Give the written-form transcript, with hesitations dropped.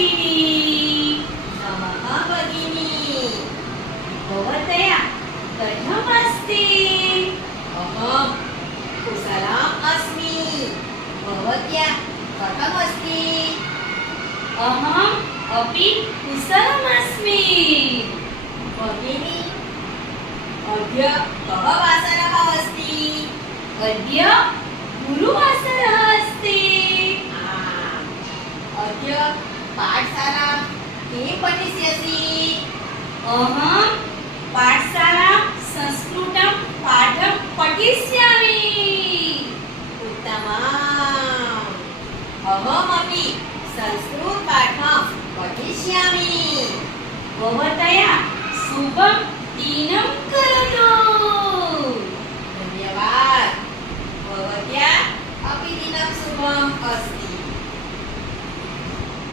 भगिनी नमः भगिनी भवतया कथमस्ति अहं कुशलम् अस्मि भवत्या कथमस्ति अहम् अपि कुशलमस्मि भगिनी अद्य कः वासरः अस्ति अद्य गुरुवासरः अस्ति अद्य पाठशाला किं पठिष्यसि अहं पाठशाला संस्कृतं पाठं पठिष्यामि उत्तमम् अहमपि संस्कृतपाठं पठिष्यामि भवतया शुभं दिनं करोतु धन्यवाद भवत्या अपि दिनं शुभम् अस्तु